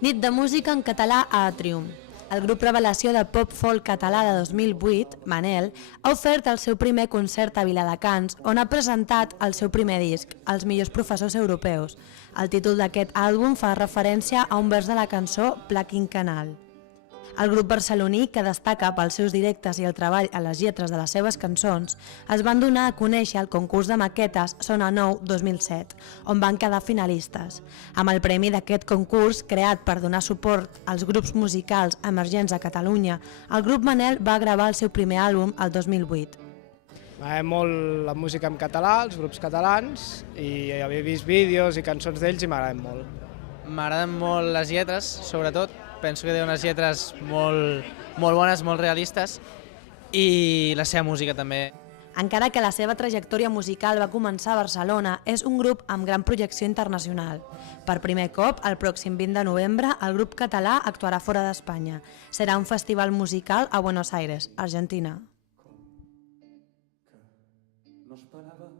Nit de música en català a Atrium. El grup revelació de pop-folk català de 2008, Manel, ha ofert el seu primer concert a Viladecans, on ha presentat el seu primer disc, Els millors professors europeus. El títol d'aquest àlbum fa referència a un vers de la cançó Pla Quinquenal. El grup barceloní, que destaca pels seus directes i el treball a les lletres de les seves cançons, es van donar a conèixer al concurs de maquetes Sona Nou 2007, on van quedar finalistes. Amb el premi d'aquest concurs, creat per donar suport als grups musicals emergents a Catalunya, el grup Manel va gravar el seu primer àlbum el 2008. M'agrada molt la música en català, els grups catalans, i havia vist vídeos i cançons d'ells i m'agraden molt. M'agraden molt les lletres, sobretot. Penso que té unes lletres molt bones, molt realistes, i la seva música també. Encara que la seva trajectòria musical va començar a Barcelona, és un grup amb gran projecció internacional. Per primer cop, el pròxim 20 de novembre, el grup català actuarà fora d'Espanya. Serà un festival musical a Buenos Aires, Argentina. No esperava